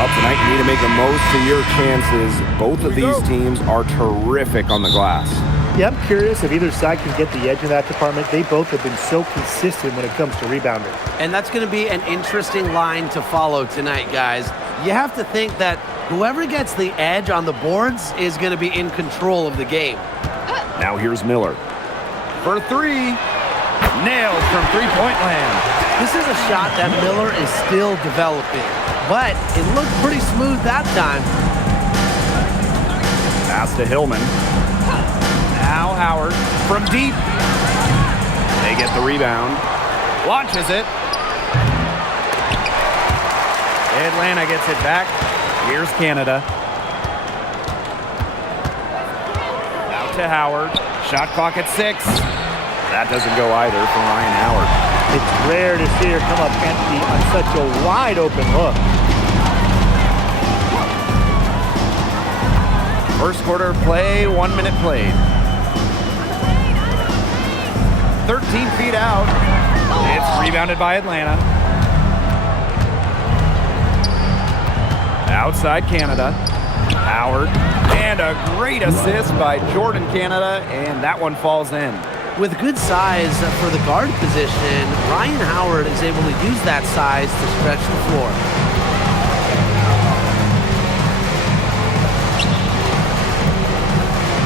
Well, tonight you need to make the most of your chances. Both of these teams are terrific on the glass. Yeah, I'm curious if either side can get the edge in that department. They both have been so consistent when it comes to rebounding. And that's going to be an interesting line to follow tonight, guys. You have to think that whoever gets the edge on the boards is going to be in control of the game. Now here's Miller. For three. Nailed from three-point land. This is a shot that Miller is still developing, but it looked pretty smooth that time. Pass to Hillman. Now Howard from deep. They get the rebound. Launches it. Atlanta gets it back. Here's Canada. Out to Howard. Shot clock at 6. That doesn't go either for Ryan Howard. It's rare to see her come up empty on such a wide open look. First quarter play, 1 minute played. 13 feet out. It's rebounded by Atlanta. Outside Canada. Howard. And a great assist by Jordan Canada, and that one falls in. With good size for the guard position, Ryan Howard is able to use that size to stretch the floor.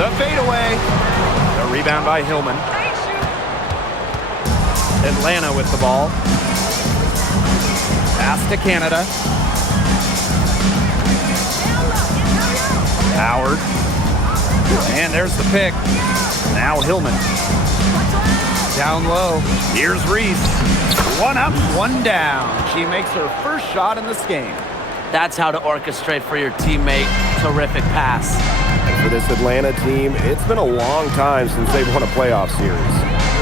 The fadeaway. The rebound by Hillman. Atlanta with the ball. Pass to Canada. Howard. And there's the pick. Now Hillman. Down low. Here's Reese. One up, one down. She makes her first shot in this game. That's how to orchestrate for your teammate. Terrific pass. And for this Atlanta team, it's been a long time since they've won a playoff series.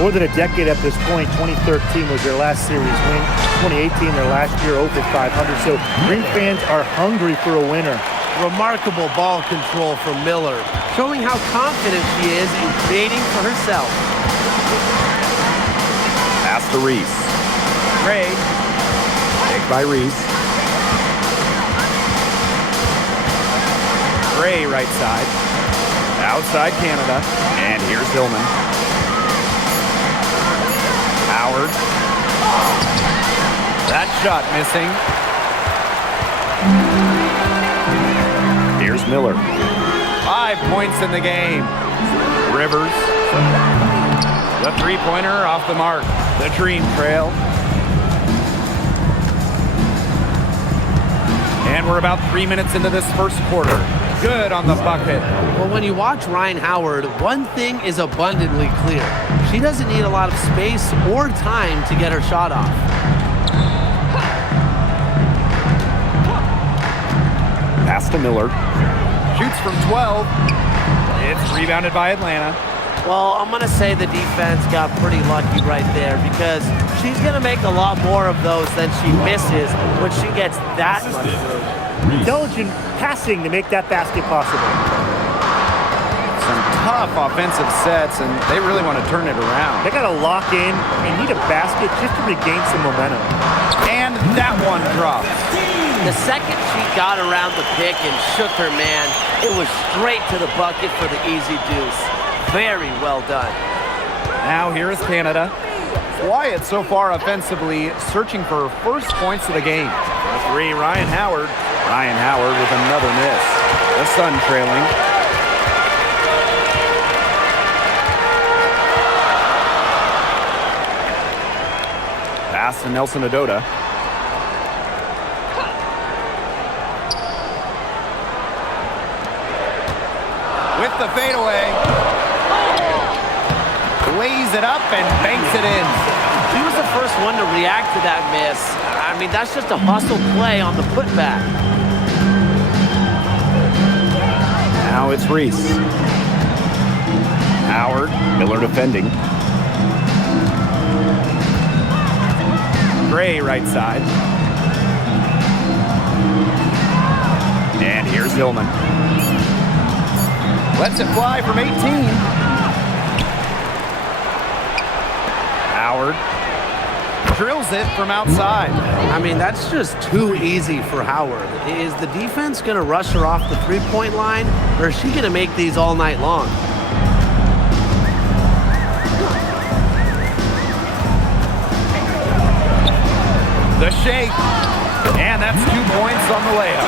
More than a decade at this point. 2013 was their last series win. 2018, their last year over 500. So Green fans are hungry for a winner. Remarkable ball control from Miller, showing how confident she is in creating for herself. Pass to Reese. Gray. Take by Reese. Gray right side. Outside Canada. And here's Hillman. Howard. That shot missing. Here's Miller. 5 points in the game. Rivers. The three-pointer off the mark. The Dream Trail. And we're about 3 minutes into this first quarter. Good on the bucket. Well, when you watch Ryan Howard, one thing is abundantly clear. She doesn't need a lot of space or time to get her shot off. Pass to Miller. Shoots from 12. It's rebounded by Atlanta. Well, I'm going to say the defense got pretty lucky right there because she's going to make a lot more of those than she misses when she gets that much room. Intelligent passing to make that basket possible. Some tough offensive sets, and they really want to turn it around. They got to lock in and need a basket just to regain some momentum. And that one drops. The second she got around the pick and shook her man, it was straight to the bucket for the easy deuce. Very well done. Now here is Canada. Quiet so far offensively, searching for her first points of the game. The three, Ryan Howard. Ryan Howard with another miss. The Sun trailing. Pass to Nelson Adota. With the fadeaway. Lays it up and banks it in. She was the first one to react to that miss. I mean, that's just a hustle play on the putback. Now it's Reese. Howard, Miller defending. Gray right side. And here's Hillman. Lets it fly from 18. Howard drills it from outside. I mean, that's just too easy for Howard. Is the defense going to rush her off the three-point line, or is she going to make these all night long? The shake, and that's 2 points on the layup.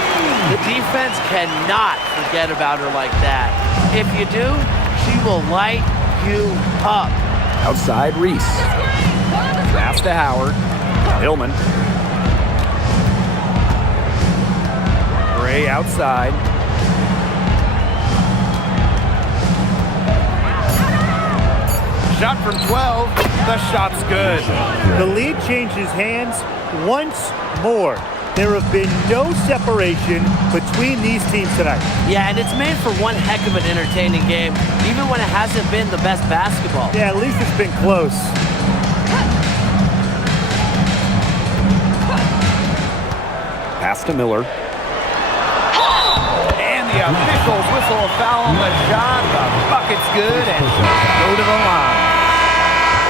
The defense cannot forget about her like that. If you do, she will light you up. Outside Reese. Pass to Howard. Hillman. Gray outside. Shot from 12. The shot's good. The lead changes hands once more. There have been no separation between these teams tonight. Yeah, and it's made for one heck of an entertaining game, even when it hasn't been the best basketball. Yeah, at least it's been close. Pass to Miller. And the officials whistle a foul on the shot. The bucket's good and go to the line.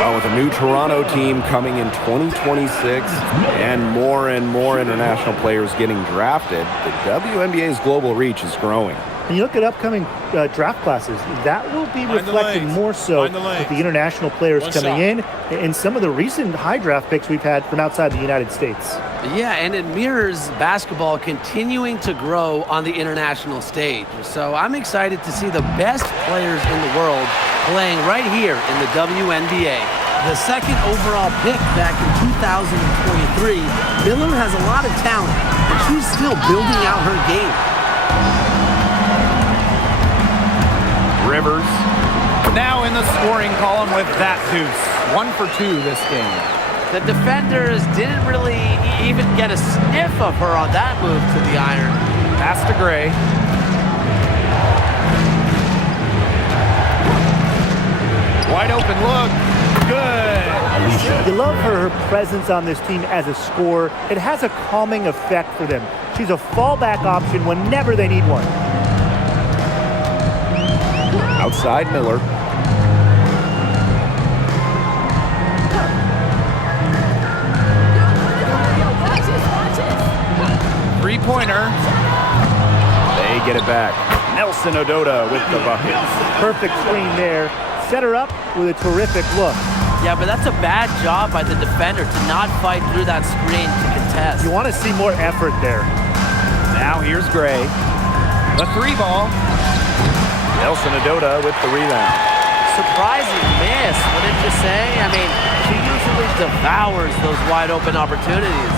Well, with a new Toronto team coming in 2026 and more international players getting drafted, the WNBA's global reach is growing. And you look at upcoming draft classes, that will be reflected more so with the international players coming in and some of the recent high draft picks we've had from outside the United States. Yeah, and it mirrors basketball continuing to grow on the international stage. So I'm excited to see the best players in the world playing right here in the WNBA. The second overall pick back in 2023, Miller has a lot of talent, but she's still building out her game. Rivers now in the scoring column with that deuce. 1 for 2 this game. The defenders didn't really even get a sniff of her on that move to the iron. Pass to Gray. Wide open look. Good. You love her presence on this team as a scorer. It has a calming effect for them. She's a fallback option whenever they need one. Outside Miller. Three-pointer. They get it back. Nelson Ododa with the bucket. Perfect screen there. Set her up with a terrific look. Yeah, but that's a bad job by the defender to not fight through that screen to contest. You want to see more effort there. Now here's Gray. The three ball. Nelson Ododa with the rebound. Surprising miss, wouldn't you say? I mean, she usually devours those wide open opportunities.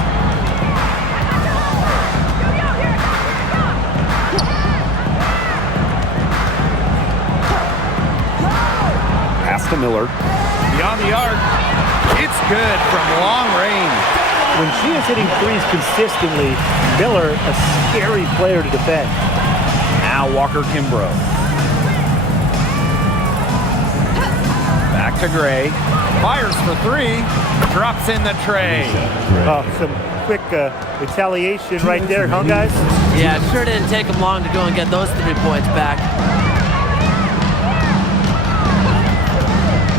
Pass to Miller. Beyond the arc. It's good from long range. When she is hitting threes consistently, Miller, a scary player to defend. Now Walker Kimbrough. Back to Gray. Fires for three. Drops in the tray. Oh, some quick retaliation right there, huh, guys? Yeah, it sure didn't take them long to go and get those 3 points back.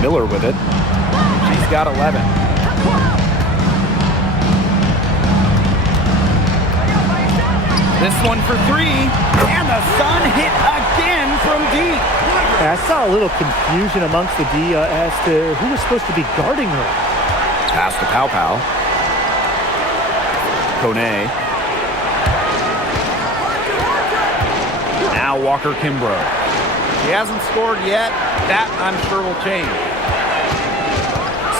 Miller with it. She's got 11. This one for three. And the Sun hit again from deep. I saw a little confusion amongst the D as to who was supposed to be guarding her. Pass to Pow Pow. Kone. Now Walker Kimbrough. He hasn't scored yet. That, I'm sure, will change.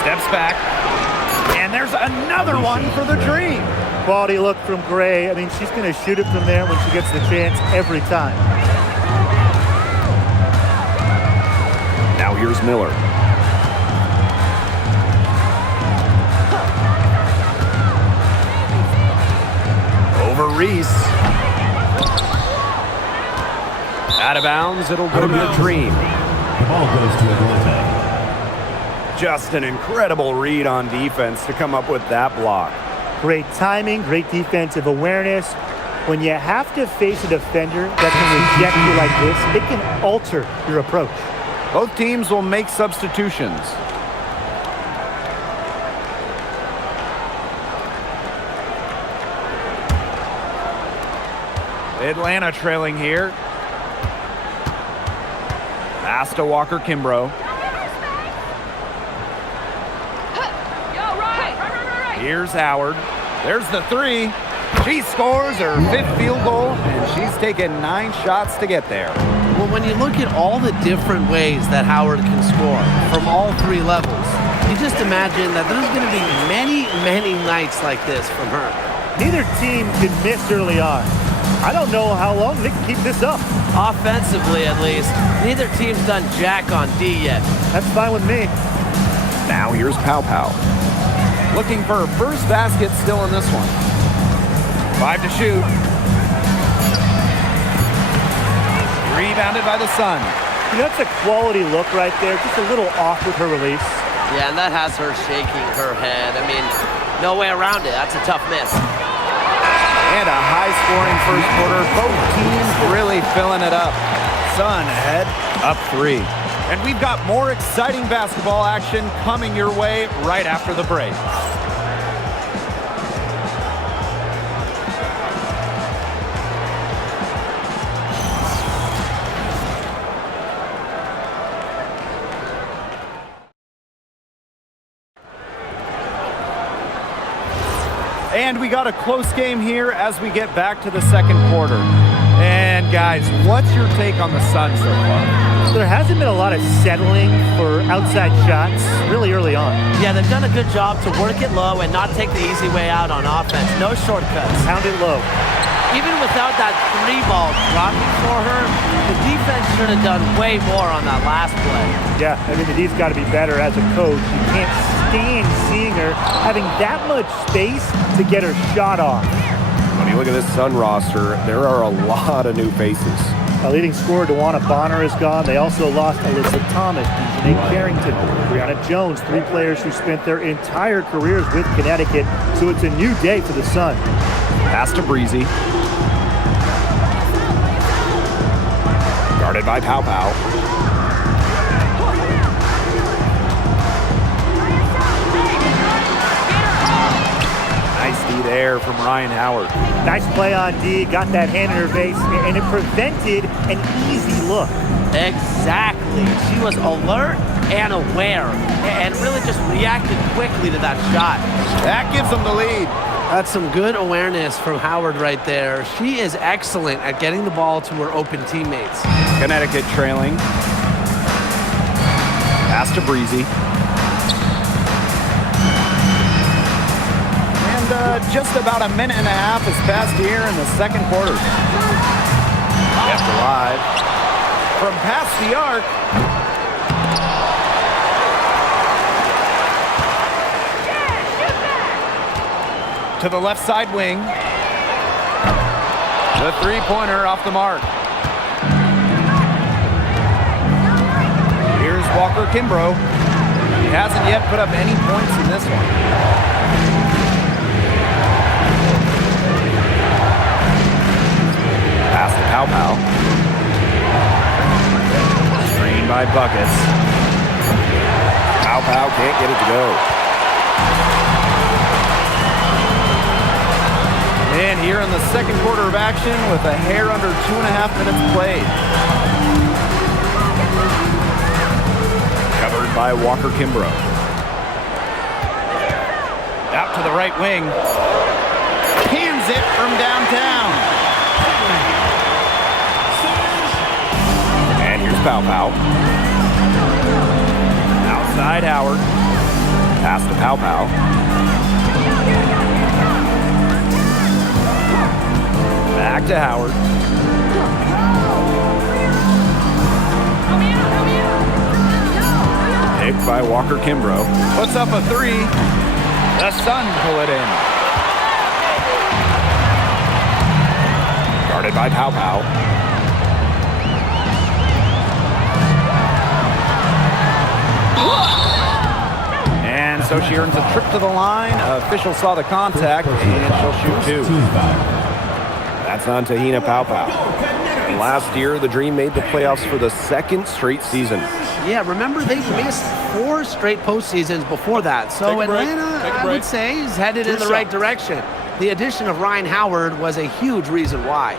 Steps back. And there's another one for the Dream. Quality look from Gray. I mean, she's going to shoot it from there when she gets the chance every time. Now here's Miller. Over Reese. Out of bounds, it'll go to the Dream. The ball goes to Atlanta. Just an incredible read on defense to come up with that block. Great timing, great defensive awareness. When you have to face a defender that can reject you like this, it can alter your approach. Both teams will make substitutions. Atlanta trailing here. Pass to Walker Kimbrough. Here's Howard. There's the three. She scores her 5th field goal, and she's taken 9 shots to get there. Well, when you look at all the different ways that Howard can score from all 3 levels, you just imagine that there's going to be many, many nights like this from her. Neither team can miss early on. I don't know how long they can keep this up. Offensively, at least, neither team's done jack on D yet. That's fine with me. Now here's Pow Pow. Looking for her first basket still in this one. 5 to shoot. Rebounded by the Sun. That's a quality look right there. Just a little off with her release. Yeah, and that has her shaking her head. I mean, no way around it. That's a tough miss. And a high-scoring first quarter. Both teams really filling it up. Sun ahead, up 3. And we've got more exciting basketball action coming your way right after the break. And we got a close game here as we get back to the second quarter. And guys, what's your take on the Sun so far? There hasn't been a lot of settling for outside shots really early on. Yeah, they've done a good job to work it low and not take the easy way out on offense. No shortcuts. Pound it low. Even without that 3-ball dropping for her, the defense should have done way more on that last play. Yeah, I mean, the D's got to be better as a coach. You can't stand seeing her having that much space to get her shot off. When you look at this Sun roster, there are a lot of new faces. Our leading scorer, DeWanna Bonner, is gone. They also lost Alyssa Thomas, Janae Carrington, Brianna Jones, 3 players who spent their entire careers with Connecticut. So it's a new day for the Sun. Pass to Breezy. Guarded by Pow Pow. Nice D there from Ryan Howard. Nice play on D, got that hand in her face, and it prevented an easy look. Exactly. She was alert and aware and really just reacted quickly to that shot. That gives them the lead. That's some good awareness from Howard right there. She is excellent at getting the ball to her open teammates. Connecticut trailing. Pass to Breezy. And just about a minute and a half has passed here in the second quarter. Kept alive. From past the arc. To the left side wing. The 3-pointer off the mark. Here's Walker Kimbrough. He hasn't yet put up any points in this one. Pass to Pow Pow. Screen by Buckets. Pow Pow can't get it to go. And here in the second quarter of action with a hair under 2.5 minutes played. Covered by Walker Kimbrough. Out to the right wing. Cans it from downtown. And here's Pow Pow. Outside Howard. Pass to Pow Pow. Back to Howard. Picked by Walker Kimbrough. Puts up a 3. The Sun pull it in. Guarded by Pow Pow. And so she earns a trip to the line. Official saw the contact, and she'll shoot 2. That's on Tahina Pow Pow. And last year, the Dream made the playoffs for the 2nd straight season. Yeah, remember they missed 4 straight postseasons before that. So Atlanta, I would say, is headed in the right direction. The addition of Ryan Howard was a huge reason why.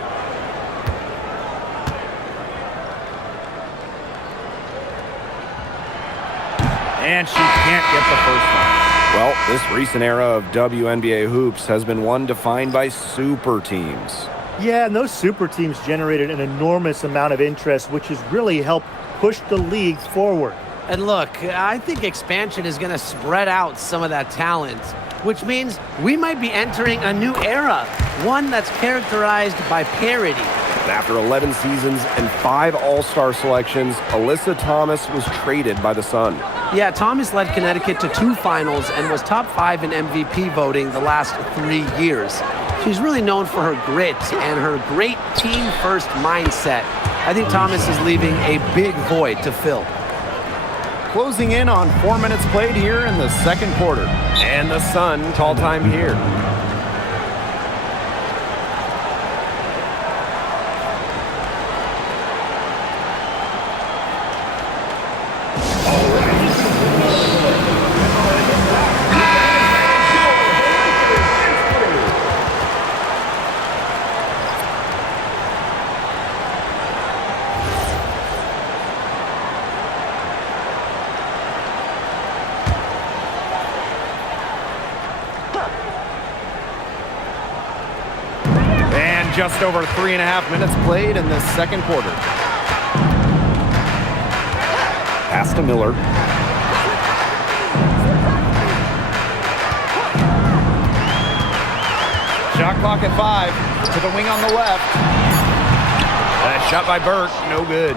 And she can't get the first one. Well, this recent era of WNBA hoops has been one defined by super teams. Yeah, and those super teams generated an enormous amount of interest, which has really helped push the league forward. And look, I think expansion is going to spread out some of that talent, which means we might be entering a new era, one that's characterized by parity. After 11 seasons and 5 All-Star selections, Alyssa Thomas was traded by the Sun. Yeah, Thomas led Connecticut to 2 finals and was top 5 in MVP voting the last 3 years. She's really known for her grit and her great team-first mindset. I think Thomas is leaving a big void to fill. Closing in on 4 minutes played here in the second quarter. And the Sun call time here. Just over 3.5 minutes played in the second quarter. Pass to Miller. Shot clock at 5. To the wing on the left. Shot by Burke. No good.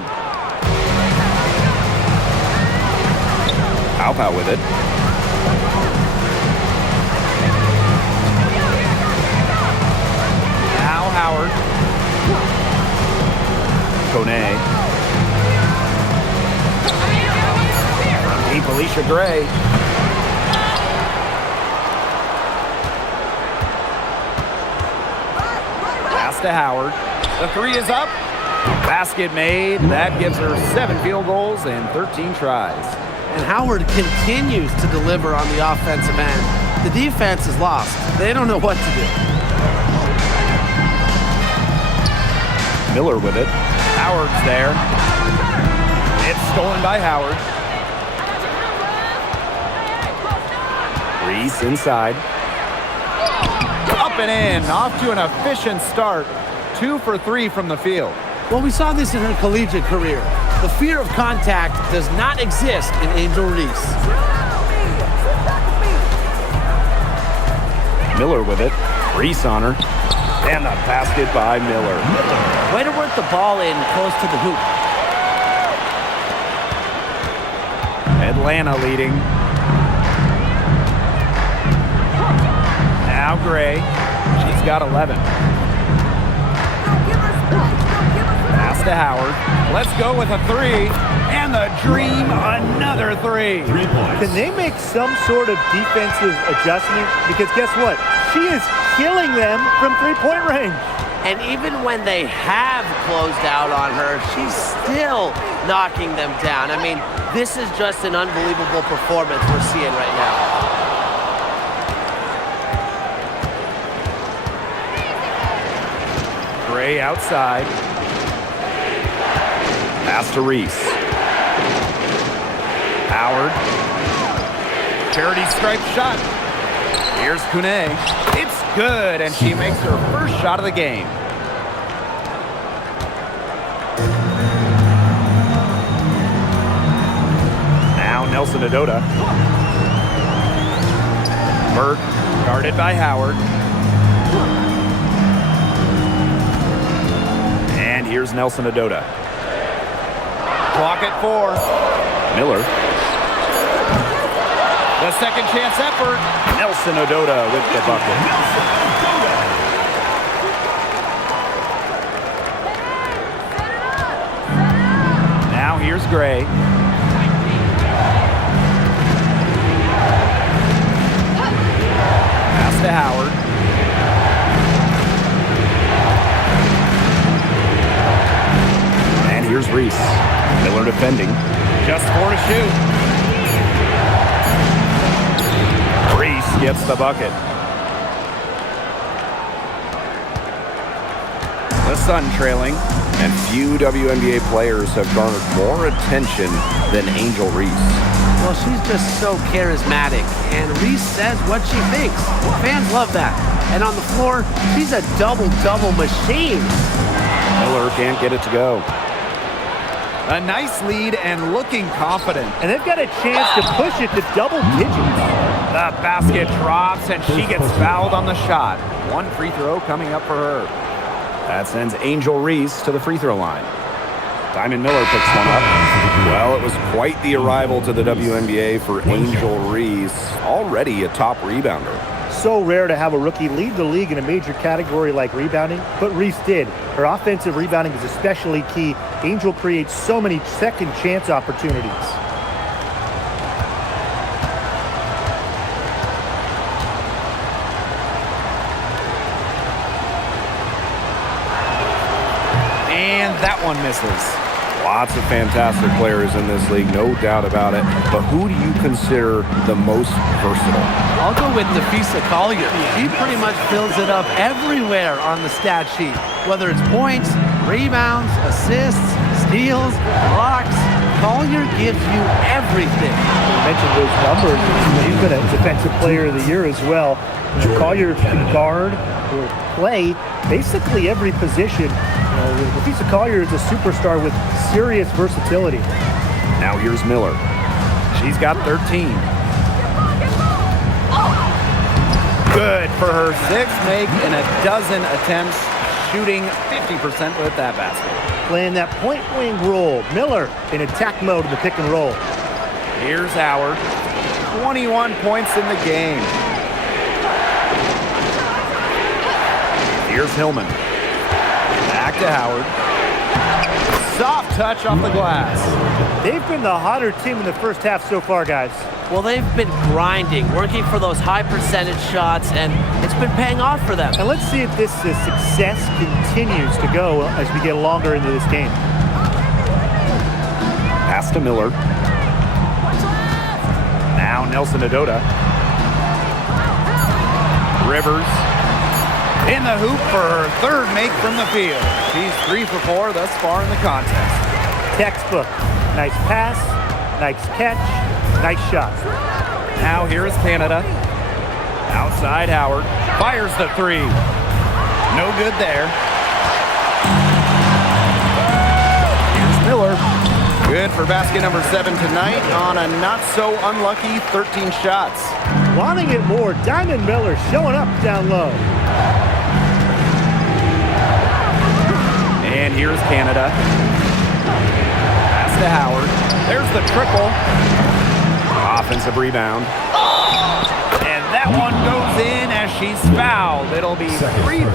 Pow with it. Howard. Kone. Deep Alicia Gray. Pass to Howard. The 3 is up. Basket made. That gives her 7 field goals and 13 tries. And Howard continues to deliver on the offensive end. The defense is lost. They don't know what to do. Miller with it. Howard's there. It's stolen by Howard. Reese inside. Up and in. Off to an efficient start. 2 for 3 from the field. Well, we saw this in her collegiate career. The fear of contact does not exist in Angel Reese. Miller with it. Reese on her. And the basket by Miller. Way to work the ball in close to the hoop. Atlanta leading. Now Gray. She's got 11. Pass to Howard. Let's go with a 3. And the Dream, another 3. 3 points. Can they make some sort of defensive adjustment? Because guess what? She is killing them from 3-point range. And even when they have closed out on her, she's still knocking them down. I mean, this is just an unbelievable performance we're seeing right now. Gray outside. Pass to Reese. Howard. Charity stripe shot. Here's Kone. It's good, and she makes her first shot of the game. Now Nelson Adota. Burke guarded by Howard. And here's Nelson Adota. Clock at 4. Miller. The second chance effort. Nelson Adota with the bucket. Now here's Gray. Pass to Howard. And here's Reese. Miller defending. Just 4 to shoot. Reese gets the bucket. The Sun trailing. And few WNBA players have garnered more attention than Angel Reese. Well, she's just so charismatic, and Reese says what she thinks. Fans love that. And on the floor, she's a double-double machine. Miller can't get it to go. A nice lead and looking confident. And they've got a chance to push it to double digits. The basket drops, and she gets fouled on the shot. One free throw coming up for her. That sends Angel Reese to the free throw line. Diamond Miller picks one up. Well, it was quite the arrival to the WNBA for Angel Reese, already a top rebounder. So rare to have a rookie lead the league in a major category like rebounding, but Reese did. Her offensive rebounding is especially key. Angel creates so many second chance opportunities. And that one misses. Lots of fantastic players in this league, no doubt about it. But who do you consider the most versatile? I'll go with Nafisa Collier. She pretty much fills it up everywhere on the stat sheet, whether it's points, rebounds, assists, steals, blocks. Collier gives you everything. You mentioned those numbers. She's been a defensive player of the year as well. Collier can guard or play basically every position. Nafisa Collier is a superstar with serious versatility. Now here's Miller. She's got 13. Good for her sixth make in a dozen attempts, shooting 50% with that basket. Playing that point wing role. Miller in attack mode in the pick and roll. Here's Howard. 21 points in the game. Here's Hillman. Back to Howard. Soft touch off the glass. They've been the hotter team in the first half so far, guys. Well, they've been grinding, working for those high percentage shots, and it's been paying off for them. And let's see if this success continues to go as we get longer into this game. Pass to Miller. Now Nelson Adota. Rivers. In the hoop for her third make from the field. She's 3 for 4 thus far in the contest. Textbook. Nice pass, nice catch, nice shot. Now here is Canada. Outside Howard. Fires the three. No good there. Here's Miller. Good for basket number 7 tonight on a not-so-unlucky 13 shots. Wanting it more, Diamond Miller showing up down low. And here's Canada. Pass to Howard. There's the triple. Offensive rebound. And that one goes in as she's fouled. It'll be 3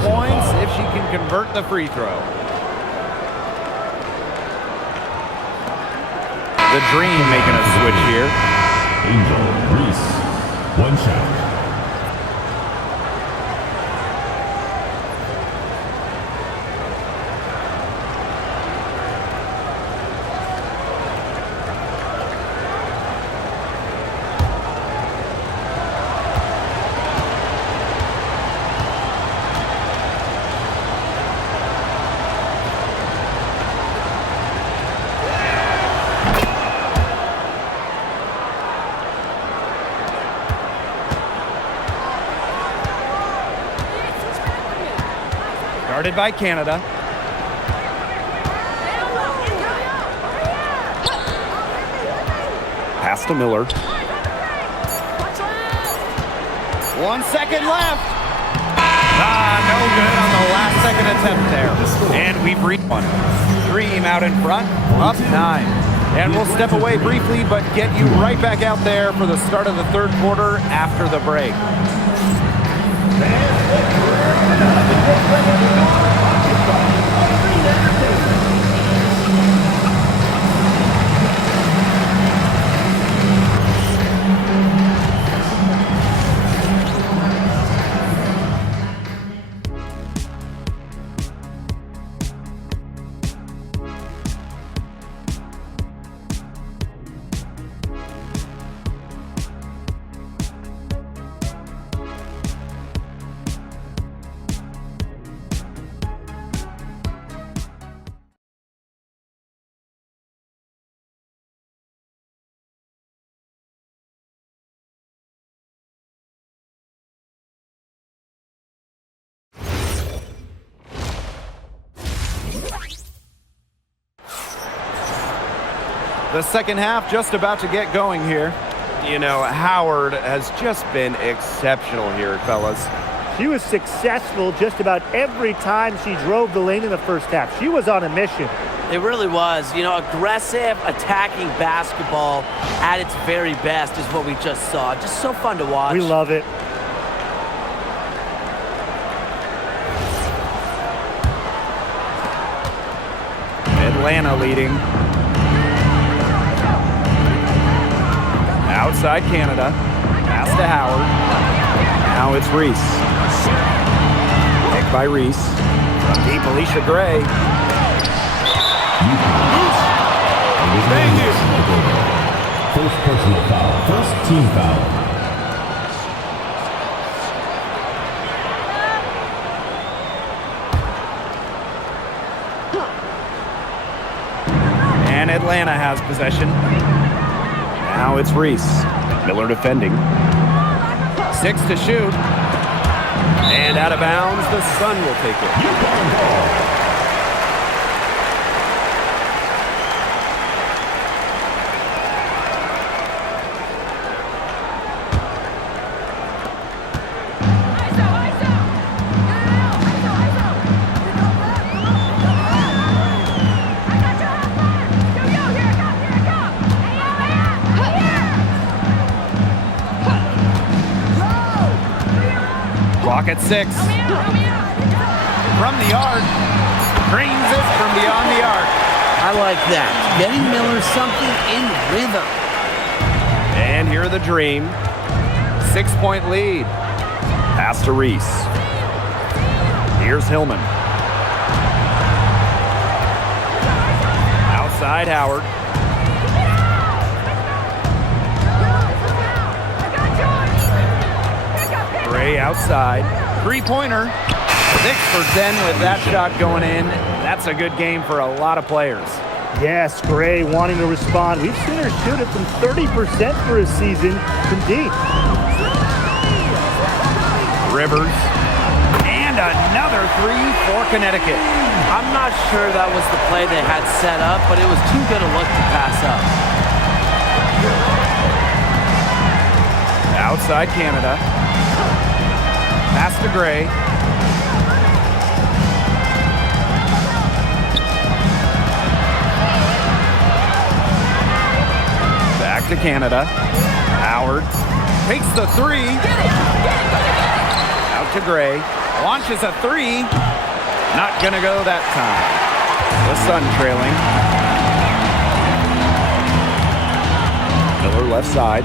points if she can convert the free throw. The Dream making a switch here. Angel Reese. One shot. Guarded by Canada. Pass to Miller. 1 second left. No good on the last second attempt there. And we've reached one. Dream out in front, up 9. And we'll step away briefly, but get you right back out there for the start of the third quarter after the break. The second half just about to get going here. You know, Howard has just been exceptional here, fellas. She was successful just about every time she drove the lane in the first half. She was on a mission. It really was. You know, aggressive, attacking basketball at its very best is what we just saw. Just so fun to watch. We love it. Atlanta leading. Outside Canada. Pass to Howard. Now it's Reese. Picked by Reese. From deep, Alicia Gray. Thank you. First personal foul. First team foul. And Atlanta has possession. Now it's Reese. Miller defending. 6 to shoot. And out of bounds, the Sun will take it. Clock at 6. From the arc. Drains it from beyond the arc. I like that. Getting Miller something in rhythm. And here are the Dream. 6-point lead. Pass to Reese. Here's Hillman. Outside Howard. Gray outside. Three-pointer. 6 for 10 with that shot going in. That's a good game for a lot of players. Yes, Gray wanting to respond. We've seen her shoot it from 30% for a season from deep. Rivers. And another 3 for Connecticut. I'm not sure that was the play they had set up, but it was too good a look to pass up. Outside Canada. Pass to Gray. Back to Canada. Howard takes the 3. Out to Gray. Launches a 3. Not gonna go that time. The Sun trailing. Miller left side.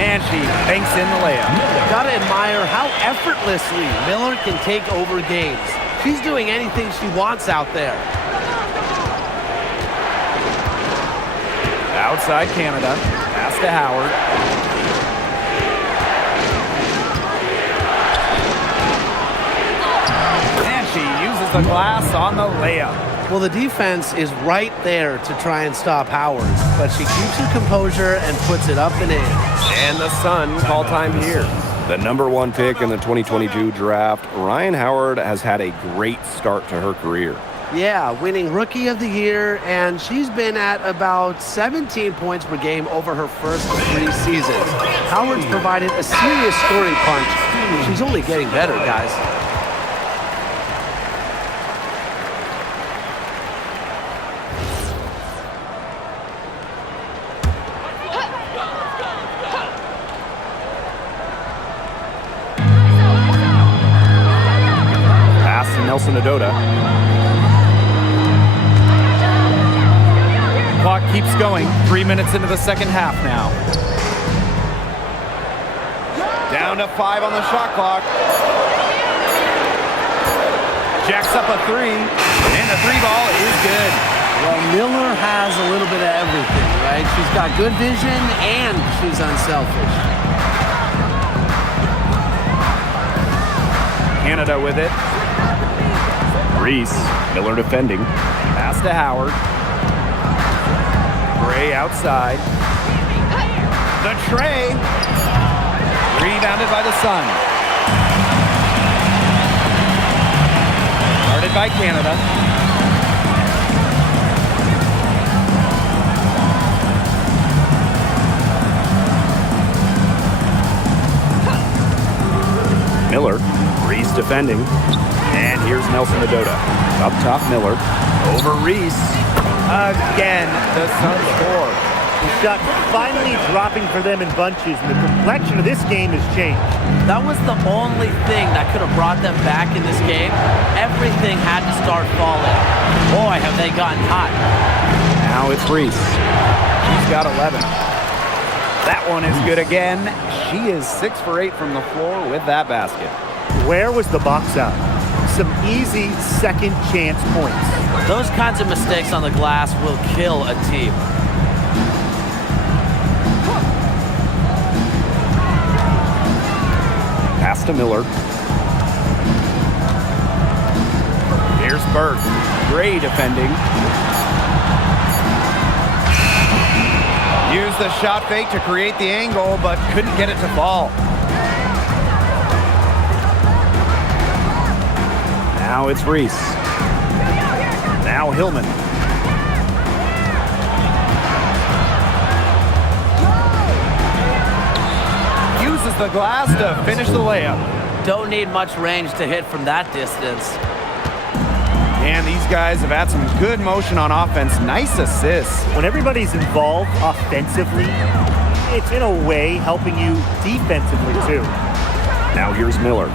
And she banks in the layup. Gotta admire how effortlessly Miller can take over games. She's doing anything she wants out there. Outside Canada. Pass to Howard. And she uses the glass on the layup. Well, the defense is right there to try and stop Howard, but she keeps her composure and puts it up and in. And the Sun call time here. The #1 pick in the 2022 draft, Ryan Howard has had a great start to her career. Yeah, winning Rookie of the Year, and she's been at about 17 points per game over her first 3 seasons. Howard's provided a serious scoring punch. She's only getting better, guys. Nelson Adota. Clock keeps going. 3 minutes into the second half now. Down to 5 on the shot clock. Jacks up a 3, and the 3 ball is good. Well, Miller has a little bit of everything, right? She's got good vision, and she's unselfish. Canada with it. Reese. Miller defending. Pass to Howard. Gray outside. The tray. Rebounded by the Sun. by Canada. Miller, Reese defending. And here's Nelson Adota. Up top, Miller. Over Reese. Again, the Suns score. The shot finally dropping for them in bunches, and the complexion of this game has changed. That was the only thing that could have brought them back in this game. Everything had to start falling. Boy, have they gotten hot. Now it's Reese. She's got 11. That one is good again. She is 6 for 8 from the floor with that basket. Where was the box out? Some easy second chance points. Those kinds of mistakes on the glass will kill a team. Pass to Miller. Here's Burke. Gray defending. Used the shot fake to create the angle, but couldn't get it to fall. Now it's Reese. Now Hillman. Uses the glass to finish the layup. Don't need much range to hit from that distance. And these guys have had some good motion on offense. Nice assists. When everybody's involved offensively, it's in a way helping you defensively too. Now here's Miller.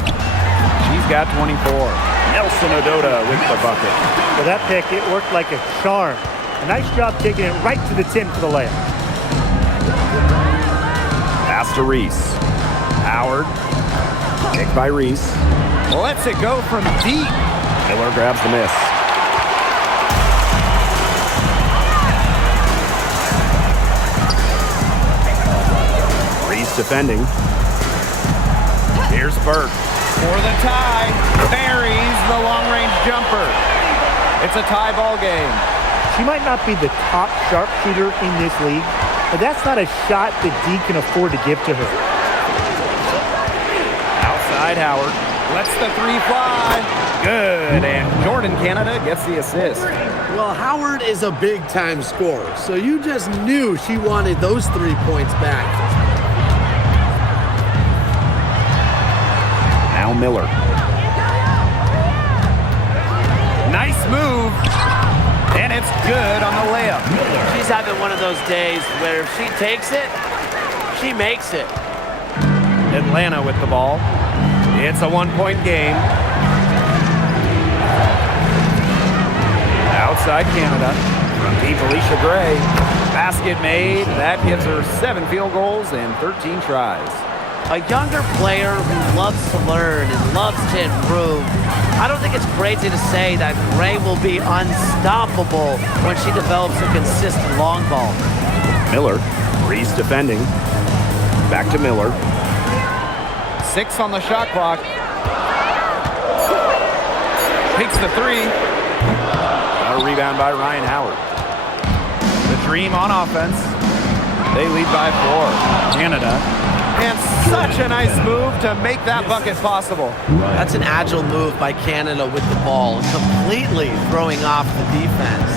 She's got 24. Nelson Adota with the bucket. For that pick, it worked like a charm. A nice job taking it right to the tin for the layup. Pass to Reese. Howard. Picked by Reese. Lets it go from deep. Miller grabs the miss. Reese defending. Here's Burke for the tie. Buries the long-range jumper. It's a tie ball game. She might not be the top sharpshooter in this league, but that's not a shot that D can afford to give to her. Outside Howard. Lets the three fly. Good. And Jordan Canada gets the assist. Well, Howard is a big-time scorer, so you just knew she wanted those 3 points back. Now Miller. Nice move. And it's good on the layup. She's having one of those days where if she takes it, she makes it. Atlanta with the ball. It's a one-point game. Outside Canada. From deep, Alicia Gray. Basket made. That gives her 7 field goals and 13 tries. A younger player who loves to learn and loves to improve. I don't think it's crazy to say that Gray will be unstoppable when she develops a consistent long ball. Miller. Reese defending. Back to Miller. 6 on the shot clock. Takes the 3. A rebound by Ryan Howard. The Dream on offense. They lead by 4. Canada. And such a nice move to make that bucket possible. That's an agile move by Canada with the ball, completely throwing off the defense.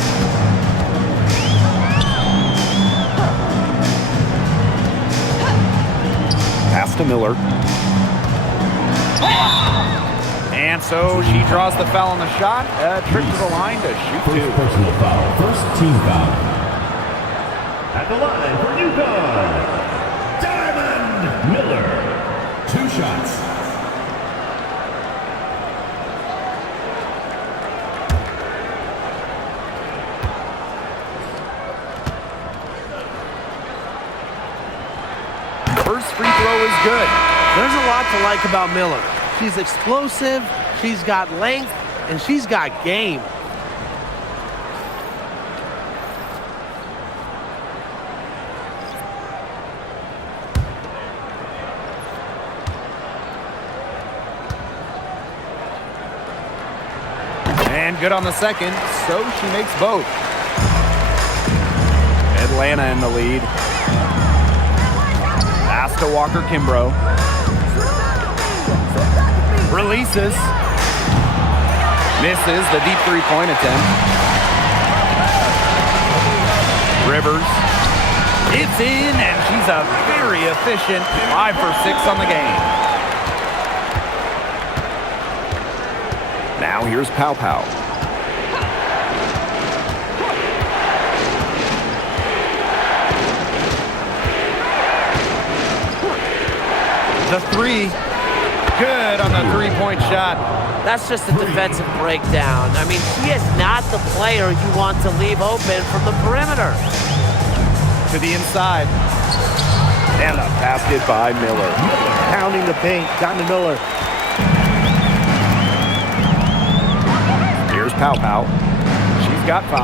Pass to Miller. And so she draws the foul on the shot. A trip to the line to shoot 2. First personal foul. First team foul. At the line for UConn, Diamond Miller. 2 shots. First free throw is good. There's a lot to like about Miller. She's explosive, she's got length, and she's got game. And good on the second, so she makes both. Atlanta in the lead. Pass to Walker Kimbrough. Releases. Misses the deep three-point attempt. Rivers. It's in, and she's a very efficient 5 for 6 on the game. Now here's Pow Pow. The three. Good on the three-point shot. That's just a defensive breakdown. I mean, she is not the player you want to leave open from the perimeter. To the inside. And a basket by Miller. Pounding the paint. Down to Miller. Here's Pow Pow. She's got 5.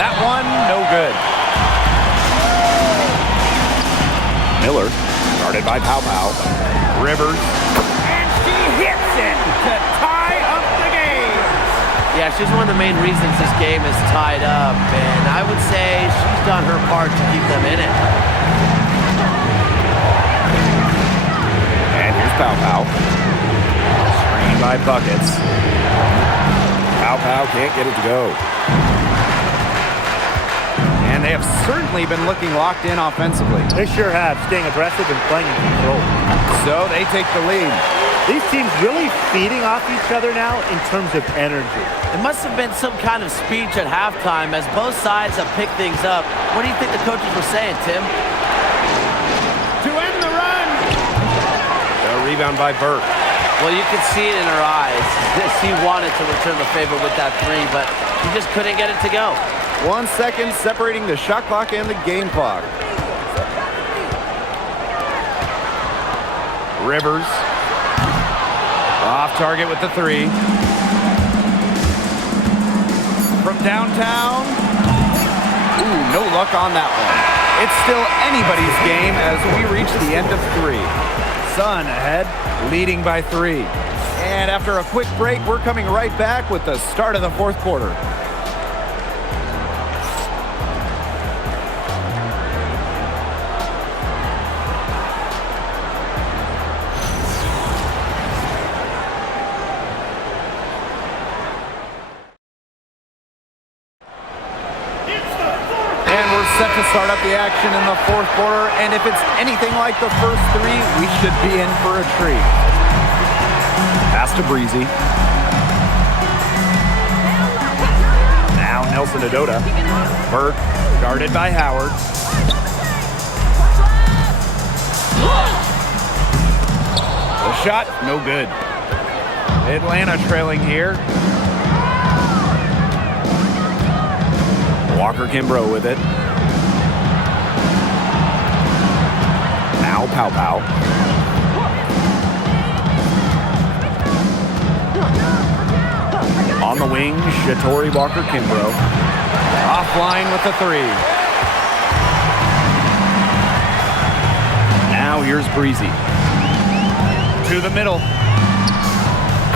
That one, no good. Miller, guarded by Pow Pow. Rivers. And she hits it to tie up the game. Yeah, she's one of the main reasons this game is tied up, and I would say she's done her part to keep them in it. And here's Pow Pow. Screened by Buckets. Pow Pow can't get it to go. And they have certainly been looking locked in offensively. They sure have, staying aggressive and playing in control. So they take the lead. These teams really feeding off each other now in terms of energy. It must have been some kind of speech at halftime as both sides have picked things up. What do you think the coaches were saying, Tim? To end the run. A rebound by Burke. Well, you could see it in her eyes. She wanted to return the favor with that three, but she just couldn't get it to go. 1 second separating the shot clock and the game clock. Rivers. Off target with the three. From downtown. Ooh, no luck on that one. It's still anybody's game as we reach the end of 3. Sun ahead, leading by 3. And after a quick break, we're coming right back with the start of the 4th quarter. Set to start up the action in the 4th quarter, and if it's anything like the first 3, we should be in for a treat. Pass to Breezy. Now Nelson Adota. Burke, guarded by Howard. The shot, no good. Atlanta trailing here. Walker Kimbrough with it. Now Pow Pow. On the wing, Shatori Walker Kimbrough. Offline with the 3. Now here's Breezy. To the middle.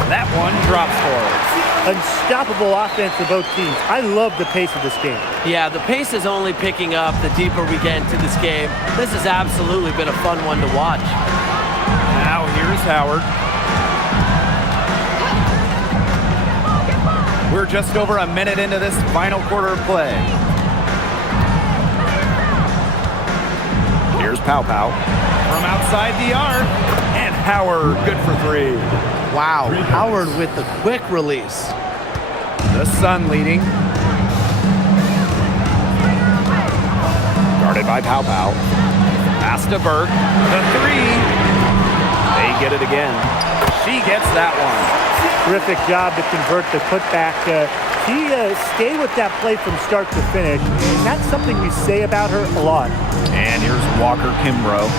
That one drops for her. Unstoppable offense for both teams. I love the pace of this game. Yeah, the pace is only picking up the deeper we get into this game. This has absolutely been a fun one to watch. Now here's Howard. We're just over a minute into this final quarter of play. Here's Pow Pow. From outside the arc. And Howard, good for 3. Wow, Howard with the quick release. The Sun leading. Guarded by Pow Pow. Pass to Burke. The 3. They get it again. She gets that one. Terrific job to convert the putback. She stayed with that play from start to finish, and that's something we say about her a lot. And here's Walker Kimbrough.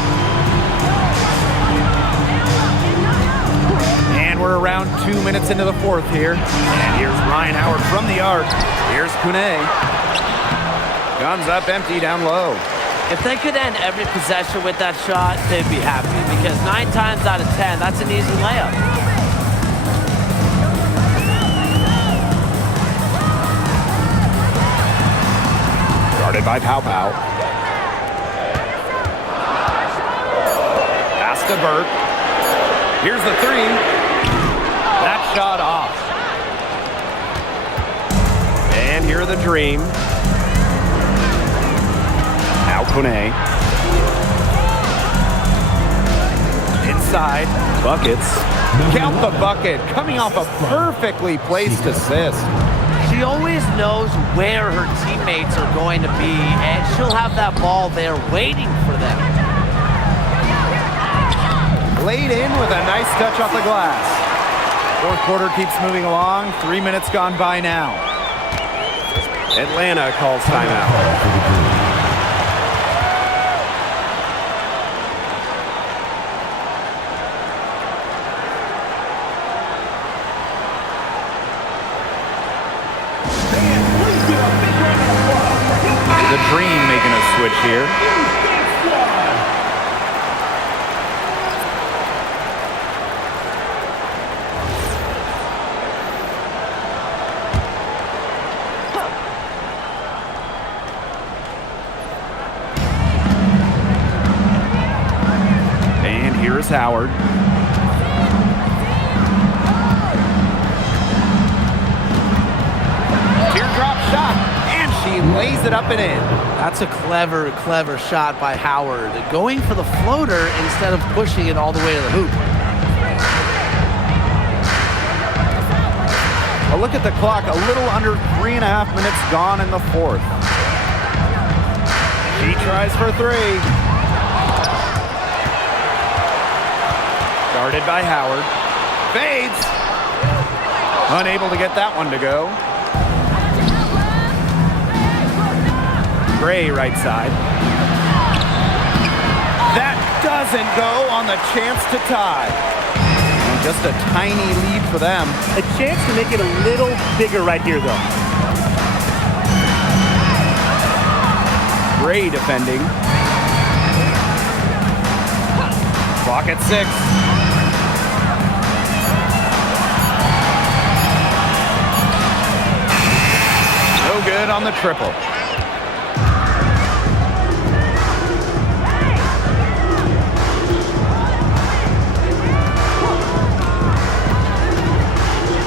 And we're around 2 minutes into the 4th here. And here's Ryan Howard from the arc. Here's Kune. Guns up empty down low. If they could end every possession with that shot, they'd be happy because 9 times out of 10, that's an easy layup. Guarded by Pow Pow. Pass to Burke. Here's the 3. That shot off. And here are the Dream. Now Kone. Inside. Buckets. Count the bucket. Coming off a perfectly placed assist. She always knows where her teammates are going to be, and she'll have that ball there waiting for them. Laid in with a nice touch off the glass. Fourth quarter keeps moving along. 3 minutes gone by now. Atlanta calls timeout. The Dream making a switch here. And here's Howard. Teardrop shot. She lays it up and in. That's a clever, clever shot by Howard. Going for the floater instead of pushing it all the way to the hoop. A look at the clock. A little under 3.5 minutes gone in the fourth. She tries for three. Guarded by Howard. Fades. Unable to get that one to go. Gray right side. That doesn't go on the chance to tie. And just a tiny lead for them. A chance to make it a little bigger right here, though. Gray defending. Clock at 6. No good on the triple.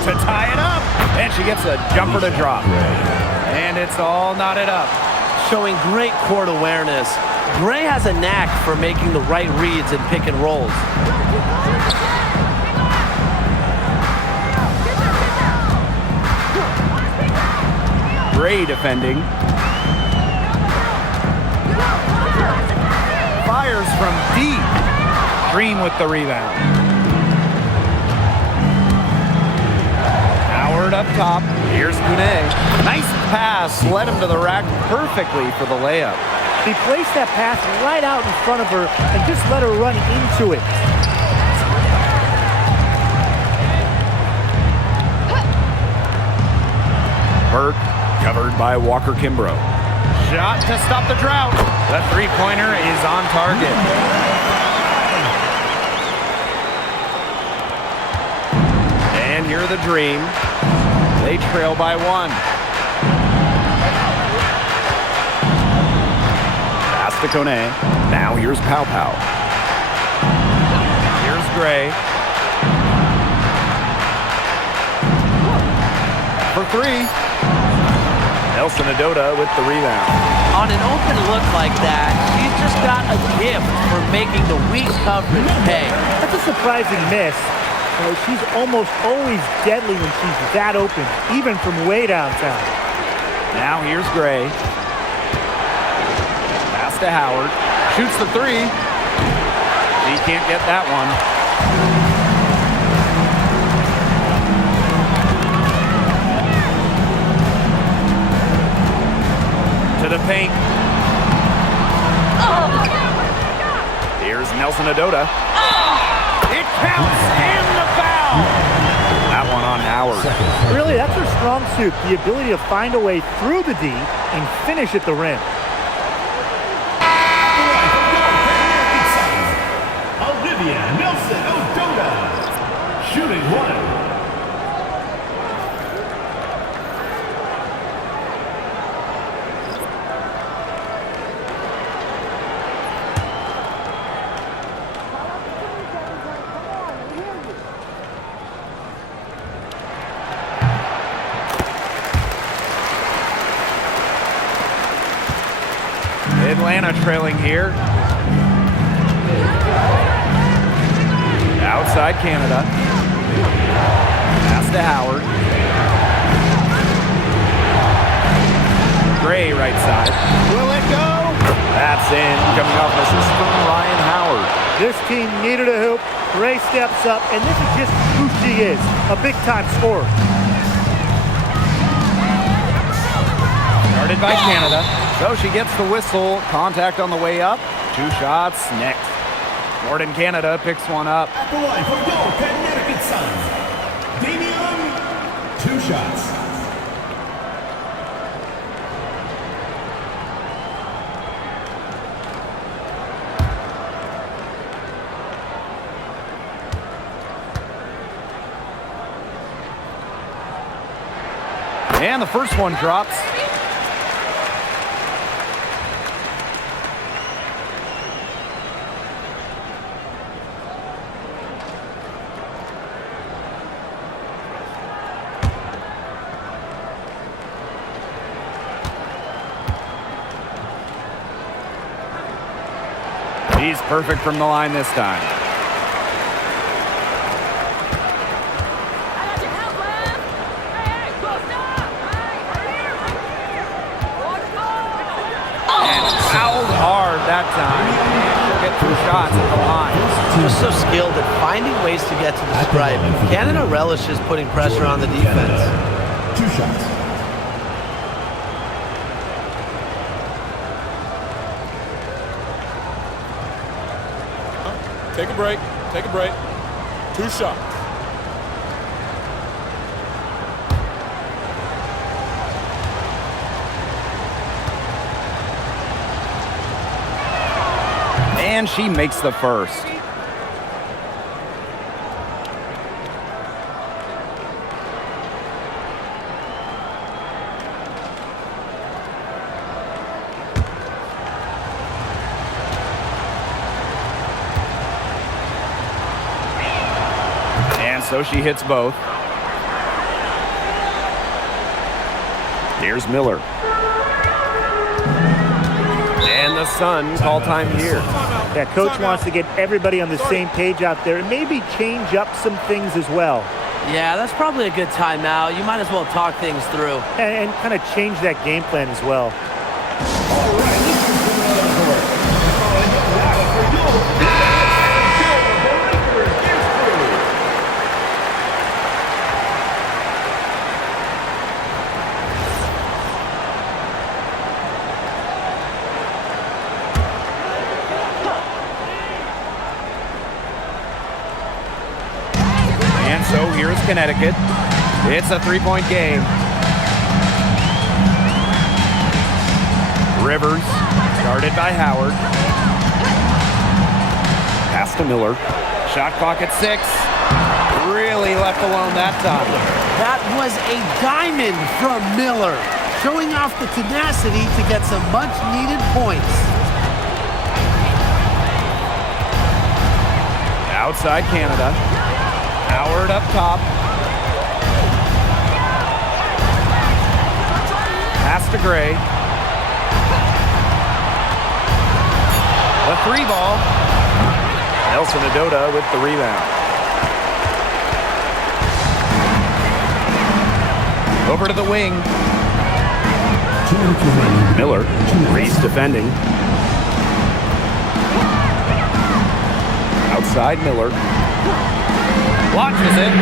To tie it up, and she gets a jumper to drop. And it's all knotted up. Showing great court awareness. Gray has a knack for making the right reads and pick and rolls. Gray defending. Fires from deep. Dream with the rebound. Howard up top. Here's Kune. Nice pass. Led him to the rack perfectly for the layup. He placed that pass right out in front of her and just let her run into it. Burke covered by Walker Kimbrough. Shot to stop the drought. The three-pointer is on target. And here are the Dream. They trail by 1. Pass to Kone. Now here's Pow Pow. Here's Gray. For 3. Nelson Adota with the rebound. On an open look like that, she's just got a gift for making the weak coverage pay. That's a surprising miss. She's almost always deadly when she's that open, even from way downtown. Now here's Gray. Pass to Howard. Shoots the 3. He can't get that one. To the paint. Here's Nelson Adota. It counts and the foul. That one on Howard. Really, that's her strong suit, the ability to find a way through the D and finish at the rim. Olivia Nelson Odota, shooting 1. Atlanta trailing here. Outside Canada. Pass to Howard. Gray right side. Will it go? That's in. Coming off an assist from Ryan Howard. This team needed a hoop. Gray steps up, and this is just who she is, a big-time scorer. Guarded by Canada. So she gets the whistle. Contact on the way up. 2 shots next. Jordan Canada picks one up. At the line for your Connecticut Sun, Damian, 2 shots. And the first one drops. He's perfect from the line this time. That time. She'll get 2 shots at the line. Just so skilled at finding ways to get to the stripe. Canada relishes putting pressure on the defense. 2 shots. Take a break. Take a break. 2 shots. And she makes the first. And so she hits both. Here's Miller. And the Sun call time here. Yeah, coach wants to get everybody on the same page out there and maybe change up some things as well. Yeah, that's probably a good timeout. You might as well talk things through. And kind of change that game plan as well. So here's Connecticut. It's a 3-point game. Rivers, guarded by Howard. Pass to Miller. Shot clock at 6. Really left alone that time. That was a diamond from Miller, showing off the tenacity to get some much-needed points. Outside Canada. Howard up top. Pass to Gray. The 3 ball. Nelson Adota with the rebound. Over to the wing. Miller. Reese defending. Outside Miller. Launches it.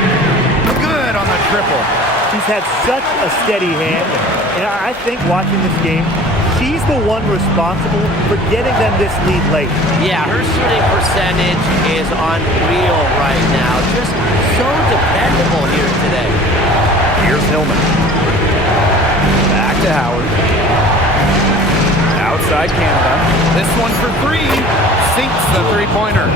Good on the triple. She's had such a steady hand. And I think watching this game, she's the one responsible for getting them this lead late. Yeah, her shooting percentage is unreal right now. Just so dependable here today. Here's Hillman. Back to Howard. Outside Canada. This one for 3. Sinks the 3-pointer.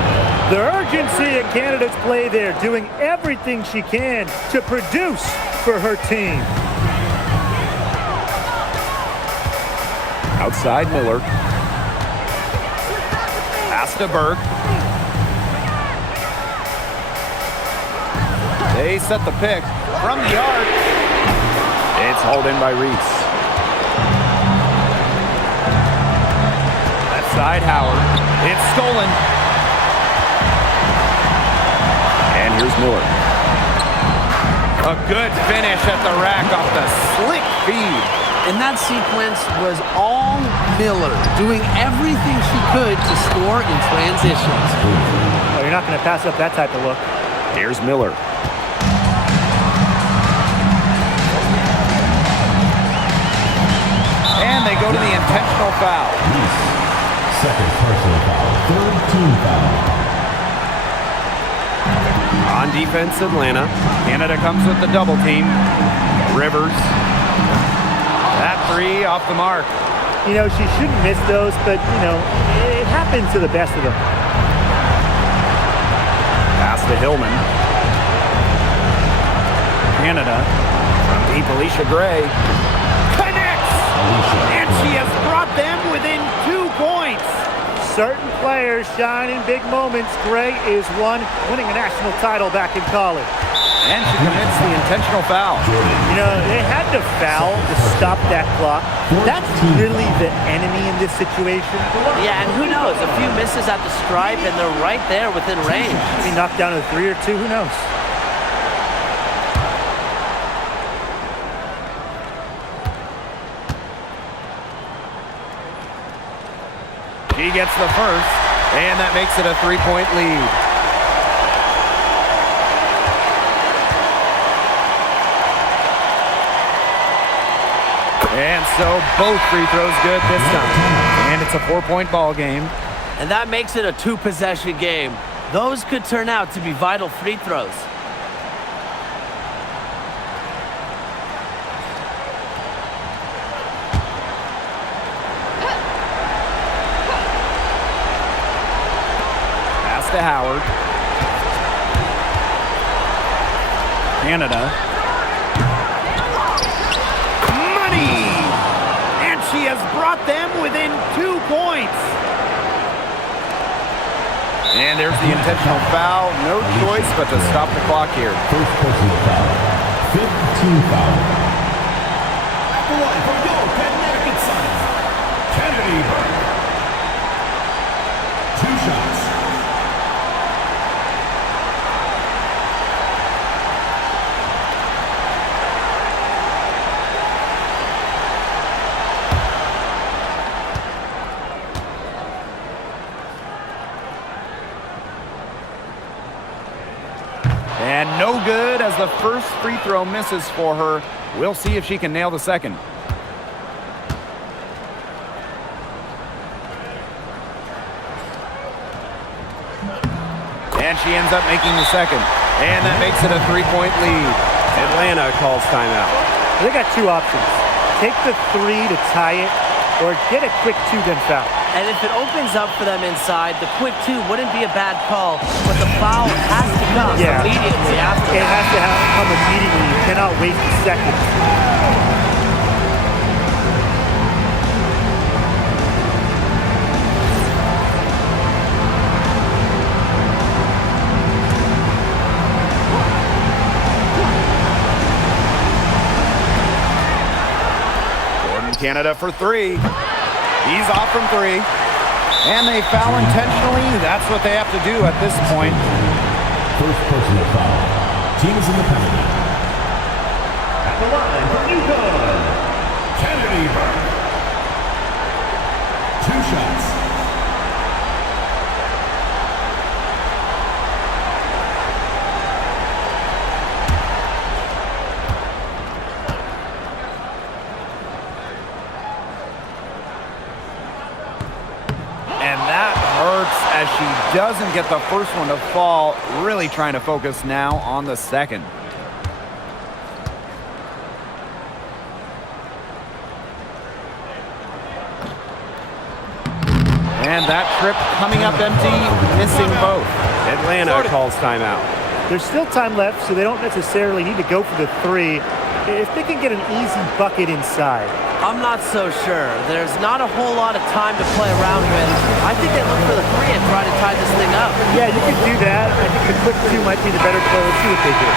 The urgency at Canada's play there, doing everything she can to produce for her team. Outside Miller. Pass to Burke. They set the pick from the arc. It's hauled in by Reese. side, Howard. It's stolen. And here's Miller. A good finish at the rack off the slick feed. And that sequence was all Miller, doing everything she could to score in transitions. Oh, you're not going to pass up that type of look. Here's Miller. And they go to the intentional foul. Second personal foul. Third team foul. On defense, Atlanta. Canada comes with the double team. Rivers. That three off the mark. You know, she shouldn't miss those, but, you know, it happens to the best of them. Pass to Hillman. Canada from deep, Alicia Gray. Connects! And she has brought them within 2 points. Certain players shine in big moments. Gray is one, winning a national title back in college. And she commits the intentional foul. You know, they had to foul to stop that clock. That's really the enemy in this situation. Yeah, and who knows? A few misses at the stripe, and they're right there within range. Maybe knocked down to 3 or 2, who knows? She gets the first, and that makes it a 3-point lead. And so both free throws good this time. And it's a 4-point ball game. And that makes it a 2-possession game. Those could turn out to be vital free throws. Pass to Howard. Canada. And she has brought them within 2 points. And there's the intentional foul. No choice but to stop the clock here. First personal foul. 15 foul. At the line for your Connecticut Sun, Kennedy Burke. 2 shots. And no good as the first free throw misses for her. We'll see if she can nail the second. And she ends up making the second. And that makes it a 3-point lead. Atlanta calls timeout. They got 2 options. Take the 3 to tie it, or get a quick 2 then foul. And if it opens up for them inside, the quick 2 wouldn't be a bad call, but the foul has to come immediately after. It has to come immediately. You cannot waste a second. Canada for 3. He's off from 3. And they foul intentionally. That's what they have to do at this point. First personal foul. Teams in the penalty. At the line for UConn, Kennedy Burke. 2 shots. As she doesn't get the first one to fall, really trying to focus now on the second. And that trip coming up empty, missing both. Atlanta calls timeout. There's still time left, so they don't necessarily need to go for the 3 if they can get an easy bucket inside. I'm not so sure. There's not a whole lot of time to play around with. I think they look for the 3 and try to tie this thing up. Yeah, you could do that. I think the quick 2 might be the better play. Let's see what they do.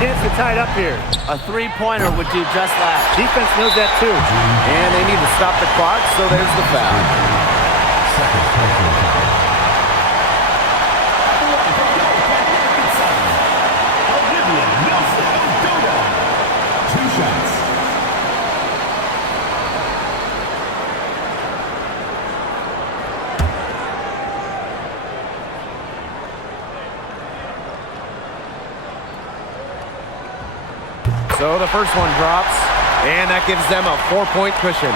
chance to tie it up here. A three-pointer would do just that. Defense knows that too. And they need to stop the clock, so there's the foul. Second personal foul. Olivia Nelson-Ododa. 2 shots. So the first one drops, and that gives them a 4-point cushion.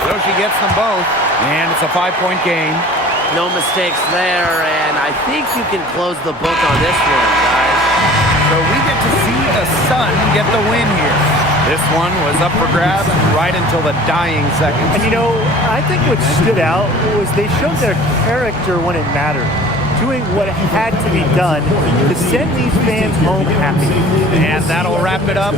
So she gets them both, and it's a 5-point game. No mistakes there, and I think you can close the book on this one, guys. So we get to see the Sun get the win here. This one was up for grabs right until the dying seconds. And you know, I think what stood out was they showed their character when it mattered, doing what had to be done to send these fans home happy. And that'll wrap it up